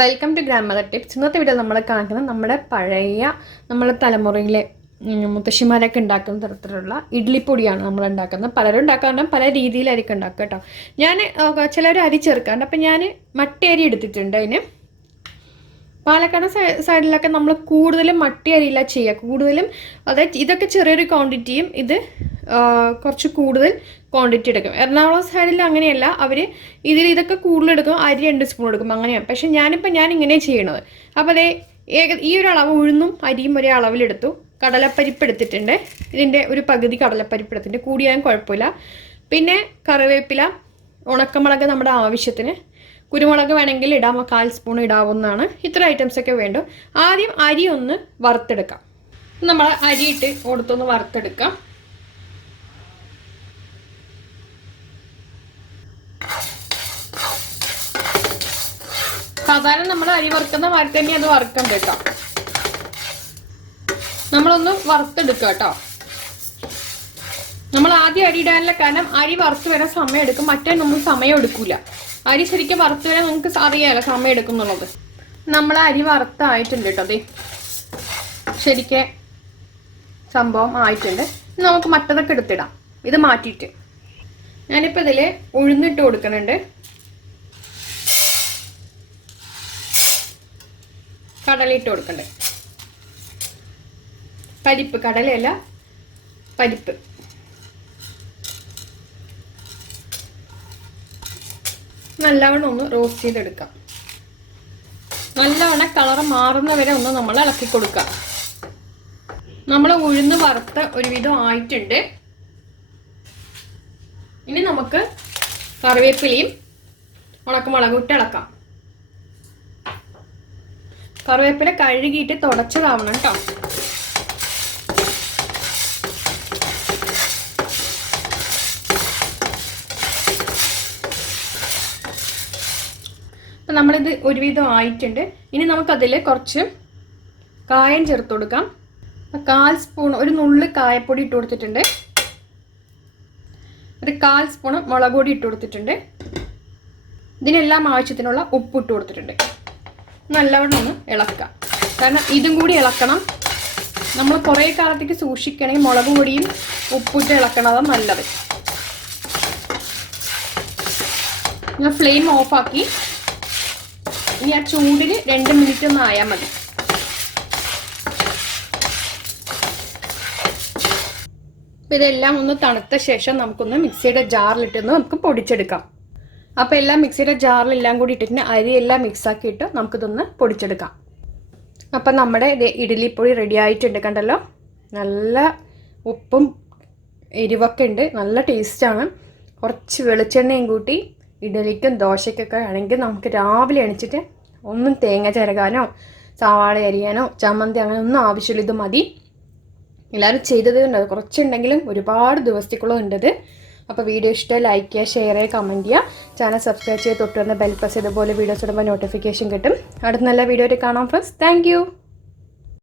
Welcome to grandmother tips. ഇന്നത്തെ video നമ്മൾ കാണിക്കുന്നത് നമ്മുടെ പഴയ നമ്മുടെ തലമുറയിലെ മുത്തശ്ശിമാരൊക്കെ ഉണ്ടാക്കുന്ന തരത്തിലുള്ള ഇഡ്ഡലിപ്പൊടിയാണ് നമ്മൾ ഉണ്ടാക്കുന്നത്. പലരും ഉണ്ടാക്കാറുണ്ട്, പല രീതിയിലായിരിക്കും ഉണ്ടാക്കുക കേട്ടോ. ഞാൻ ചിലർ അരി ചേർക്കാറുണ്ട്. അപ്പം ഞാൻ മട്ടരി അരി എടുത്തിട്ടുണ്ട്. അതിന് പാലക്കാട് സൈഡിലൊക്കെ നമ്മൾ കൂടുതലും മട്ടി അരിയില്ല ചെയ്യുക. കൂടുതലും അതായത് ഇതൊക്കെ ചെറിയൊരു ക്വാണ്ടിറ്റിയും ഇത് കുറച്ച് കൂടുതൽ ക്വാണ്ടിറ്റി എടുക്കും. എറണാകുളം സൈഡിൽ അങ്ങനെയല്ല, അവർ ഇതൊക്കെ കൂടുതൽ എടുക്കും, അരി 2 സ്പൂൺ എടുക്കും, അങ്ങനെയാണ്. പക്ഷെ ഞാൻ ഇങ്ങനെ ചെയ്യണത്. അപ്പോൾ അതേ ഈ ഒരു അളവ് ഉഴുന്നും അരിയും ഒരേ അളവിലെടുത്തു. കടലപ്പരിപ്പ് എടുത്തിട്ടുണ്ട്, ഇതിൻ്റെ ഒരു പകുതി കടലപ്പരിപ്പ് എടുത്തിട്ടുണ്ട്, കൂടിയാലും കുഴപ്പമില്ല. പിന്നെ കറിവേപ്പില, ഉണക്കമുളക് നമ്മുടെ ആവശ്യത്തിന്, കുരുമുളക് വേണമെങ്കിൽ ഇടാം, 1/4 സ്പൂൺ ഇടാവുന്നതാണ്. ഇത്ര ഐറ്റംസൊക്കെ വേണ്ടു. ആദ്യം അരി ഒന്ന് വറുത്തെടുക്കാം. നമ്മൾ അരി ഇട്ട് കൊടുത്തൊന്ന് വറുത്തെടുക്കാം. സാധാരണ നമ്മൾ അരി വറുക്കുന്ന മാതിരി തന്നെ അത് വറുക്കണ്ട കേട്ടോ. നമ്മളൊന്ന് വറുത്തെടുക്കുക കേട്ടോ. നമ്മൾ ആദ്യം അരി ഇടാനുള്ള കാരണം അരി വറുത്ത് വരാൻ സമയം എടുക്കും, മറ്റേ നമ്മൾ സമയം എടുക്കൂല. അരി ശരിക്കും വറുത്ത് വരാൻ നമുക്ക് അറിയാമല്ലോ സമയം എടുക്കും എന്നുള്ളത്. നമ്മൾ അരി വറുത്തായിട്ടുണ്ട് കേട്ടോ. അതെ ശരിക്കും സംഭവം ആയിട്ടുണ്ട്. നമുക്ക് മറ്റതൊക്കെ എടുത്തിടാം. ഇത് മാറ്റിയിട്ട് ഞാനിപ്പോൾ ഇതിൽ ഉഴുന്നിട്ട് കൊടുക്കുന്നുണ്ട്, കടലയിട്ട് കൊടുക്കണ്ടേ, പരിപ്പ്, കടലയല്ല പരിപ്പ്. നല്ലവണ്ണം ഒന്ന് റോസ്റ്റ് ചെയ്തെടുക്കാം. നല്ലവണ്ണം കളർ മാറുന്നവരെ ഒന്ന് നമ്മൾ ഇളക്കി കൊടുക്കാം. നമ്മൾ ഉഴുന്ന് വറുത്ത് ഒരുവിധം ആയിട്ടുണ്ട്. ഇനി നമുക്ക് കറിവേപ്പിലയും ഉണക്കമുളകും ഇട്ട് ഇളക്കാം. കറിവേപ്പില കഴുകിയിട്ട് തുടച്ചതാവണം കേട്ടോ. അപ്പം നമ്മളിത് ഒരുവിധം ആയിട്ടുണ്ട്. ഇനി നമുക്കതിൽ കുറച്ച് കായം ചേർത്ത് കൊടുക്കാം. 1/4 സ്പൂൺ ഒരു നുള്ള് കായപ്പൊടി ഇട്ട് കൊടുത്തിട്ടുണ്ട്. ഒരു 1/4 സ്പൂൺ മുളക് പൊടി ഇട്ട് കൊടുത്തിട്ടുണ്ട്. ഇതിനെല്ലാം ആവശ്യത്തിനുള്ള ഉപ്പ് ഇട്ട് കൊടുത്തിട്ടുണ്ട്. നല്ലവണ്ണം ഒന്ന് ഇളക്കാം. കാരണം ഇതും കൂടി ഇളക്കണം. നമ്മൾ കുറേ കാലത്തേക്ക് സൂക്ഷിക്കണമെങ്കിൽ മുളക് പൊടിയും ഉപ്പിട്ട് ഇളക്കണതാണ് നല്ലത്. ഞാൻ ഫ്ലെയിം ഓഫാക്കി. ഇനി ആ ചൂടിൽ 2 മിനിറ്റ് ഒന്ന് ആയാൽ മതി. അപ്പം ഇതെല്ലാം ഒന്ന് തണുത്ത ശേഷം നമുക്കൊന്ന് മിക്സിയുടെ ജാറിലിട്ടൊന്ന് നമുക്ക് പൊടിച്ചെടുക്കാം. അപ്പോൾ എല്ലാം മിക്സിയുടെ ജാറിലെല്ലാം കൂടി ഇട്ടിട്ട് അരിയെല്ലാം മിക്സാക്കിയിട്ട് നമുക്കിതൊന്ന് പൊടിച്ചെടുക്കാം. അപ്പം നമ്മുടെ ഇഡ്ഡലിപ്പൊടി റെഡി ആയിട്ടുണ്ട്. കണ്ടല്ലോ, നല്ല ഉപ്പും എരിവൊക്കെ ഉണ്ട്, നല്ല ടേസ്റ്റാണ്. കുറച്ച് വെളിച്ചെണ്ണയും കൂട്ടി ഇഡ്ഡലിക്കും ദോശയ്ക്കൊക്കെ ആണെങ്കിൽ നമുക്ക് രാവിലെ എണിച്ചിട്ട് ഒന്നും തേങ്ങ ചിരകാനോ സവാള അരിയാനോ ചമ്മന്തി അങ്ങനെ ഒന്നും ആവശ്യമില്ല, ഇത് മതി. എല്ലാവരും ചെയ്തതുണ്ട്, കുറച്ചുണ്ടെങ്കിലും ഒരുപാട് ദിവസത്തേക്കുള്ള ഉണ്ടത്. അപ്പോൾ വീഡിയോ ഇഷ്ടമായി ലൈക്ക് ചെയ്യുക, ഷെയർ ചെയ്യുക, കമൻറ്റ് ചെയ്യുക. ചാനൽ സബ്സ്ക്രൈബ് ചെയ്ത് തൊട്ട് വന്ന ബെൽ പ്രസ് ചെയ്തപോലെ വീഡിയോസ് ഇടുമ്പോൾ നോട്ടിഫിക്കേഷൻ കിട്ടും. അടുത്ത നല്ല വീഡിയോ ആയിട്ട് കാണാം ഫ്രണ്ട്സ്. താങ്ക്